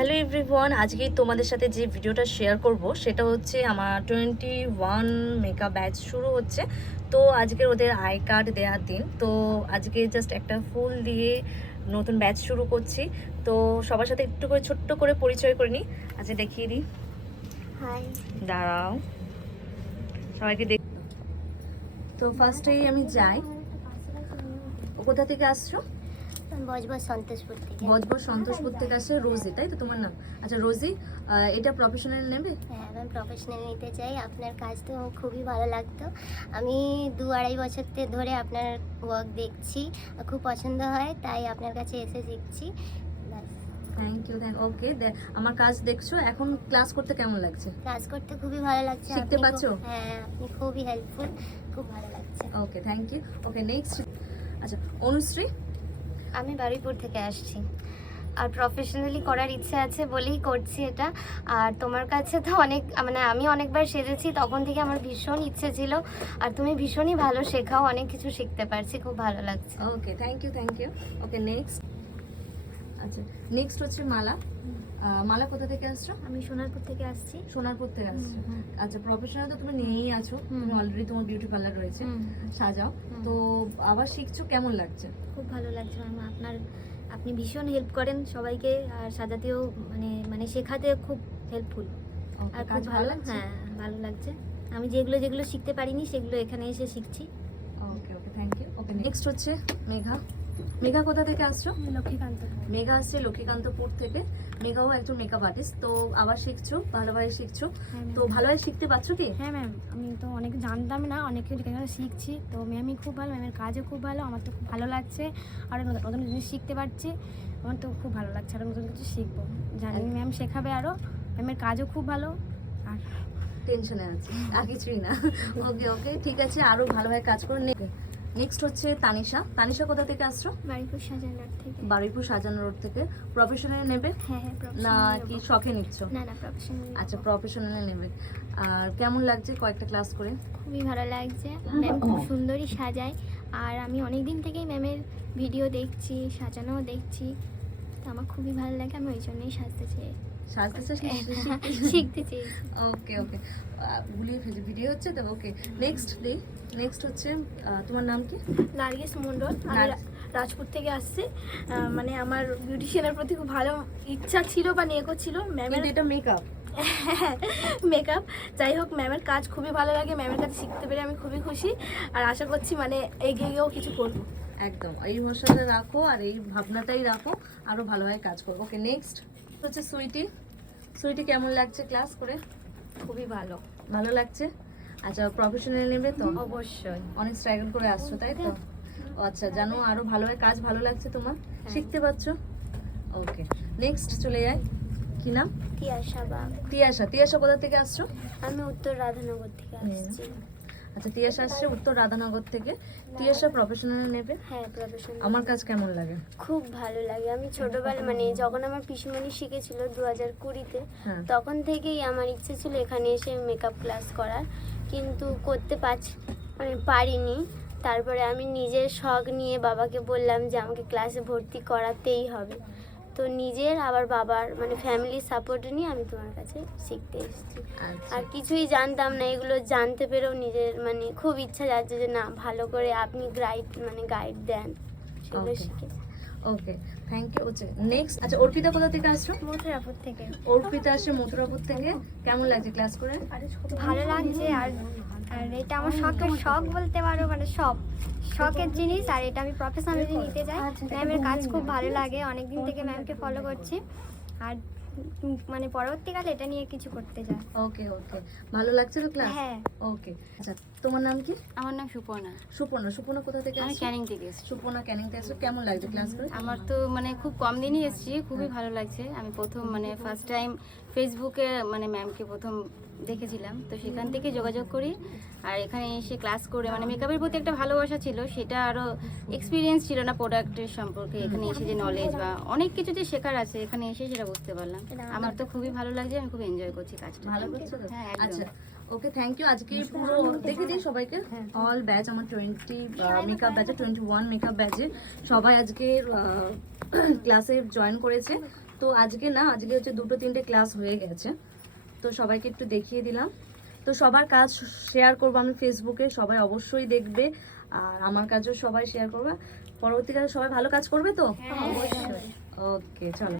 Hello everyone, আজকে তোমাদের সাথে যে ভিডিওটা শেয়ার করব সেটা হচ্ছে আমার 21 মেকআপ ব্যাচ শুরু হচ্ছে। তো আজকে ওদের আই কার্ড দেওয়ার দিন, তো আজকে জাস্ট একটা ফুল দিয়ে নতুন ব্যাচ শুরু করছি। তো সবার সাথে একটু করে ছোট্ট করে পরিচয় করে নিই। আজকে দেখিয়ে দিই। হাই, দাঁড়াও, সবাইকে দেখ। তো ফার্স্টেই আমি যাই। কোথা থেকে আসছো? বজবজ সন্তোষপুর থেকে। বজবজ সন্তোষপুর থেকে আসছে রোজি, তাই তো তোমার নাম? আচ্ছা রোজি, এটা প্রফেশনাল নেবে? হ্যাঁ, আমি প্রফেশনাল নিতে চাই। আপনার কাজ তো খুবই ভালো লাগতো। আমি 2-2.5 বছর ধরে আপনার ওয়ার্ক দেখছি, খুব পছন্দ হয়, তাই আপনার কাছে এসে শিখছি। Thank you. ওকে, আমার কাজ দেখছো, এখন ক্লাস করতে কেমন লাগছে? ক্লাস করতে খুবই ভালো লাগছে। শিখতে পারছো? হ্যাঁ, আপনি খুবই হেল্পফুল, খুব ভালো লাগছে। Okay, thank you. Okay, next. আচ্ছা অনুশ্রী, আমি বারুইপুর থেকে আসছি, আর প্রফেশনালি করার ইচ্ছে আছে বলেই করছি এটা। আর তোমার কাছে তো অনেক, মানে আমি অনেকবার সেজেছি, তখন থেকে আমার ভীষণ ইচ্ছে ছিল। আর তুমি ভীষণই ভালো শেখাও, অনেক কিছু শিখতে পারছি, খুব ভালো লাগছে। Okay thank you, thank you. Okay next. আচ্ছা নেক্সট হচ্ছে মালা। মালা কোথা থেকে আসছো? আমি সোনারপুর থেকে আসছি। সোনারপুর থেকে আসছো। আচ্ছা প্রফেশনাল তো তুমি নিয়েই আছো, তুমি অলরেডি তোমার বিউটি পার্লার রয়েছে, সাজাও। তো আবার শিখছো, কেমন লাগছে? খুব ভালো লাগছে ম্যাম, আপনি ভীষণ হেল্প করেন সবাইকে, আর সাজাতেও মানে মানে শেখাতে খুব হেল্পফুল। আর কাজ খুব ভালো ভালো, লাগছে? হ্যাঁ ভালো লাগছে। আমি যেগুলো শিখতে পারিনি সেগুলো এখানে এসে শিখছি। Okay okay thank you. Okay next হচ্ছে মেঘা। মেঘা কোথা থেকে আসছো? লক্ষ্মীকান্ত। মেঘা আসছে লক্ষ্মীকান্তপুর থেকে। মেঘাও একজন মেকআপ আর্টিস্ট, তো আবার শিখছো, ভালোভাবে শিখছো। তো ভালোভাবে শিখতে পারছো কি? হ্যাঁ ম্যাম, আমি তো অনেক জানতাম না, অনেক কিছু এখানে শিখছি। তো ম্যামই খুব ভালো, ম্যামের কাজও খুব ভালো, আমার তো খুব ভালো লাগছে। আর নতুন নতুন জিনিস শিখতে পারছি, আমার তো খুব ভালো লাগছে। আরও নতুন কিছু শিখবো, জানি ম্যাম শেখাবে আরও। ম্যামের কাজও খুব ভালো, আর টেনশনে আছে আর কিছুই না। ওকে ওকে ঠিক আছে, আরো ভালোভাবে কাজ করে। নেক্সট হচ্ছে তানিশা। তানিশা কোথা থেকে আসছো? বারুইপুর শাহজাহান থেকে। বারুইপুর সাজানো রোড থেকে। প্রফেশনাল নেবে হ্যাঁ হ্যাঁ, না কি শখে নিচ্ছ? না না, প্রফেশনাল। আচ্ছা প্রফেশনাল নেবে। আর কেমন লাগছে কয়েকটা ক্লাস করে? খুবই ভালো লাগছে, ম্যাম খুব সুন্দরই সাজায়। আর আমি অনেক দিন থেকেই ম্যামের ভিডিও দেখছি, সাজানোও দেখছি, তো আমার খুবই ভালো লাগে। আমি ওই জন্যই সাজতে চাই, শিখতে চাই। ওকে ওকে, ভুলিয়ে ফেলি, ভিডিও হচ্ছে তো। ওকে নেক্সট দিই। নেক্সট হচ্ছে তোমার নাম কি? নার্গিস মণ্ডল। আমি রাজপুর থেকে আসছি। মানে আমার বিউটিশিয়ানের প্রতি খুব ভালো ইচ্ছা ছিল বা নিয়োগ ছিল ম্যামের। এটা মেকআপ মেকআপ, যাই হোক ম্যামের কাজ খুবই ভালো লাগে, ম্যামের কাছে শিখতে পেরে আমি খুবই খুশি। আর আশা করছি মানে এগিয়ে গিয়েও কিছু করবো। একদম এই ভরসাটা রাখো আর এই ভাবনাটাই রাখো, আরো ভালোভাবে কাজ করবো। ওকে নেক্সট হচ্ছে সুইটি। সুইটি কেমন লাগছে ক্লাস করে? খুবই ভালো। ভালো লাগছে। আচ্ছা প্রফেশনাল নেবে তো? অবশ্যই। অনেক স্ট্রাগল করে আসছো তাই তো? ও আচ্ছা, জানো আরো ভালোভাবে কাজ ভালো লাগছে তোমার, শিখতে পারছো। ওকে নেক্সট চলে যাই। কি নাম? তিয়াশা বাগ। তিয়াশা। তিয়াশা কোথা থেকে আসছো? আমি উত্তর রাধানগর থেকে আসছি। আচ্ছা তিয়াশা আসছে উত্তর রাধানগর থেকে। তিয়াশা প্রফেশনাল নেবে। হ্যাঁ প্রফেশনাল। আমার কাজ কেমন লাগে? খুব ভালো লাগে। আমি ছোটবেলা মানে যখন আমার পিসিমণি শিখেছিল 2020-তে, হ্যাঁ। তখন থেকেই আমার ইচ্ছে ছিল এখানে এসে মেকআপ ক্লাস করার, কিন্তু করতে পারিনি। তারপরে আমি নিজের শখ নিয়ে বাবাকে বললাম যে আমাকে ক্লাসে ভর্তি করাতেই হবে। তো নিজের আবার বাবার মানে ফ্যামিলির সাপোর্ট নিয়ে আমি তোমার কাছে শিখতে এসেছি। আচ্ছা। আর কিছুই জানতাম না, এগুলো জানতে পেরেও নিজের মানে খুব ইচ্ছা যাচ্ছে যে না, ভালো করে আপনি গাইড দেন, সেগুলো Okay. শিখে। ওকে থ্যাংক ইউ। নেক্সট আচ্ছা অর্পিতা কোথা থেকে আসছো? মথুরাপুর থেকে। অর্পিতা আসছে মথুরাপুর থেকে। কেমন লাগছে ক্লাস করে? ভালো লাগছে। আর আর এটা আমার শখ বলতে পারো, মানে শখের জিনিস। আর এটা আমি প্রফেশনালি নিতে চাই। ম্যামের কাজ খুব ভালো লাগে, অনেকদিন থেকে ম্যামকে ফলো করছি। আর মানে পরবর্তীকালে এটা নিয়ে কিছু করতে চাই। ওকে ওকে, ভালো লাগছে তো ক্লাস? হ্যাঁ। ওকে আচ্ছা তোমার নাম কি? আমার নাম সুপর্ণা। সুপর্ণা। সুপর্ণা কোথা থেকে আমি আসছো? ক্যানিং থেকে এসেছি। সুপর্ণা ক্যানিং থেকে আসছো। কেমন লাগছে ক্লাস করে? আমার তো মানে খুব কম দিনই এসেছি, খুবই ভালো লাগছে। আমি প্রথম মানে ফার্স্ট টাইম ফেসবুকে মানে ম্যামকে প্রথম দেখেছিলাম, তো সেখান থেকে যোগাযোগ করি। আর এখানে এসে ক্লাস করে মানে মেকআপের প্রতি একটা ভালোবাসা ছিল, সেটা আরও এক্সপিরিয়েন্স ছিল না প্রোডাক্টের সম্পর্কে। এখানে এসে যে নলেজ বা অনেক কিছু যে শেখার আছে, এখানে এসে সেটা বুঝতে পারলাম। আমার তো খুবই ভালো লাগছে, আমি খুব এনজয় করছি কাজটা। ভালো করছো তো? হ্যাঁ একদম। আচ্ছা ওকে থ্যাংক ইউ। আজকে পুরো দেখে দিই সবাইকে। অল ব্যাচ আমার 20 মেকআপ ব্যাচে, 21 মেকআপ ব্যাচে সবাই আজকে ক্লাসে জয়েন করেছে। তো আজকে হচ্ছে 2-3টে ক্লাস হয়ে গেছে, তো সবাইকে একটু দেখিয়ে দিলাম। তো সবার কাজ শেয়ার করবো আমি ফেসবুকে, সবাই অবশ্যই দেখবে, আর আমার কাজও সবাই শেয়ার করবে। পরবর্তীকালে সবাই ভালো কাজ করবে তো? অবশ্যই। ওকে, চলো।